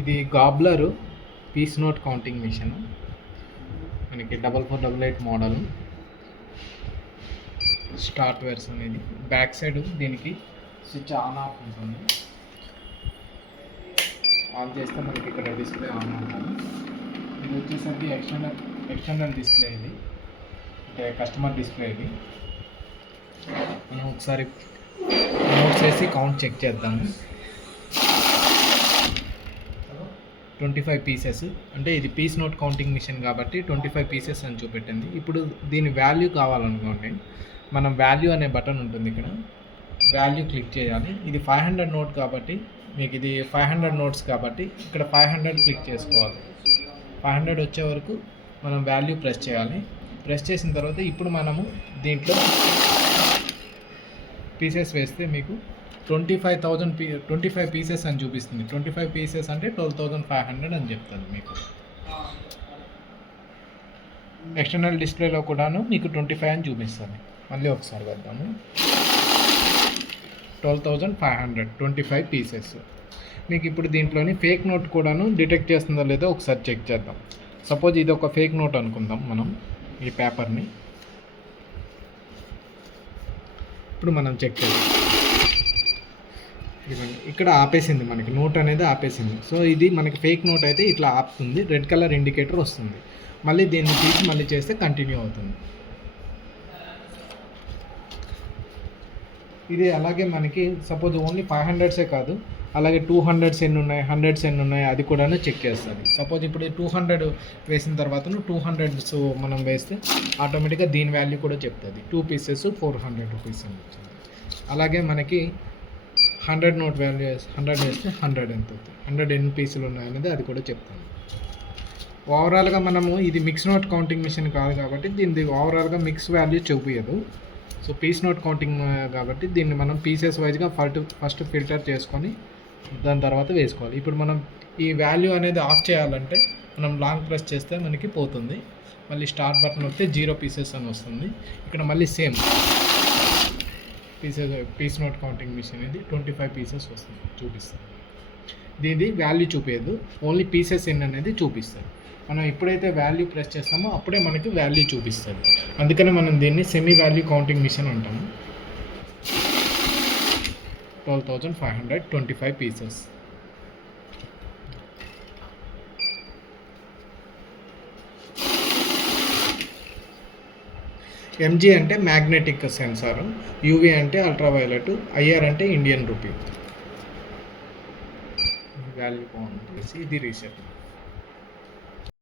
ఇది గాబ్లర్ piece note counting machine, మనకి 4488 మోడల్, స్టార్ట్ వెర్షన్. ఇది బ్యాక్ సైడ్ దీనికి స్విచ్ ఆన్ ఆఫ్ ఉంటుంది. ఆన్ చేస్తే మనకి ఇక్కడ డిస్ప్లే ఆన్ ఉంటుంది. ఇది వచ్చేసరికి ఎక్స్టర్నల్ డిస్ప్లే, ఇది అంటే కస్టమర్ డిస్ప్లే. ఇది మనం ఒకసారి నోట్స్ వేసి కౌంట్ చెక్ చేద్దాము. 25 పీసెస్, అంటే ఇది పీస్ నోట్ కౌంటింగ్ మిషన్ కాబట్టి 25 పీసెస్ అని చూపెట్టింది. ఇప్పుడు దీని వాల్యూ కావాలనుకోండి, మనం వాల్యూ అనే బటన్ ఉంటుంది, ఇక్కడ వాల్యూ క్లిక్ చేయాలి. ఇది 500 నోట్ కాబట్టి మీకు ఇది 500 నోట్స్ కాబట్టి ఇక్కడ 500 క్లిక్ చేసుకోవాలి. 500 వచ్చే వరకు మనం వాల్యూ ప్రెస్ చేయాలి. ప్రెస్ చేసిన తర్వాత ఇప్పుడు మనము దీంట్లో పీసెస్ వేస్తే మీకు 25 పీసెస్ అని చూపిస్తుంది. 25 పీసెస్ అంటే 12,500 అని చెప్తుంది మీకు. ఎక్స్టర్నల్ డిస్ప్లేలో కూడాను మీకు 25 అని చూపిస్తుంది. మళ్ళీ ఒకసారి వద్దాము. 12,500 25 పీసెస్. మీకు ఇప్పుడు దీంట్లోని ఫేక్ నోట్ కూడాను డిటెక్ట్ చేస్తుందో లేదో ఒకసారి చెక్ చేద్దాం. సపోజ్ ఇది ఒక ఫేక్ నోట్ అనుకుందాం మనం, ఈ పేపర్ని. ఇప్పుడు మనం చెక్ చేద్దాం. ఇక్కడ ఆపేసింది, మనకి నోట్ అనేది ఆపేసింది. సో ఇది మనకి ఫేక్ నోట్ అయితే ఇట్లా ఆపుతుంది, రెడ్ కలర్ ఇండికేటర్ వస్తుంది. మళ్ళీ దీన్ని తీసి మళ్ళీ చేస్తే కంటిన్యూ అవుతుంది. ఇది అలాగే మనకి సపోజ్ ఓన్లీ 500సే కాదు, అలాగే 200s ఎన్ని ఉన్నాయి, 100s ఎన్ని ఉన్నాయి అది కూడా చెక్ చేస్తుంది. సపోజ్ ఇప్పుడు 200 వేసిన తర్వాత 200s మనం వేస్తే ఆటోమేటిక్గా దీని వాల్యూ కూడా చెప్తుంది. 2 పీసెస్ 400 రూపీస్ అని వచ్చింది. అలాగే మనకి 100 నోట్ వాల్యూ 100 వేస్తే 100 ఎంత అవుతుంది, 100 ఎన్ని పీసులు ఉన్నాయనేది అది కూడా చెప్తాను. ఓవరాల్గా మనము ఇది మిక్స్ నోట్ కౌంటింగ్ మిషన్ కాదు కాబట్టి దీన్ని ఓవరాల్గా మిక్స్ వాల్యూ చూపించదు. సో పీస్ నోట్ కౌంటింగ్ కాబట్టి దీన్ని మనం పీసెస్ వైజ్గా ఫస్ట్ ఫిల్టర్ చేసుకొని దాని తర్వాత వేసుకోవాలి. ఇప్పుడు మనం ఈ వాల్యూ అనేది ఆఫ్ చేయాలంటే మనం లాంగ్ ప్రెస్ చేస్తే మనకి పోతుంది. మళ్ళీ స్టార్ట్ బటన్ వస్తే 0 పీసెస్ అని వస్తుంది. ఇక్కడ మళ్ళీ same piece note counting machine ఇది 25 పీసెస్ వస్తుంది చూపిస్తుంది. దీనిది వాల్యూ చూపించదు, ఓన్లీ పీసెస్ ఎన్ని అనేది చూపిస్తుంది. మనం ఎప్పుడైతే వాల్యూ ప్రెస్ చేస్తామో అప్పుడే మనకి వాల్యూ చూపిస్తుంది. అందుకని మనం దీన్ని సెమీ వాల్యూ కౌంటింగ్ మిషన్ అంటాము. 12,500 25 పీసెస్. ఎంజీ అంటే మ్యాగ్నెటిక్ సెన్సార్, యూవీ అంటే అల్ట్రావైలెట్, ఐఆర్ అంటే ఇండియన్ రూపీ. వాల్యూ కౌంట్ చేసి ఇది రీసెట్.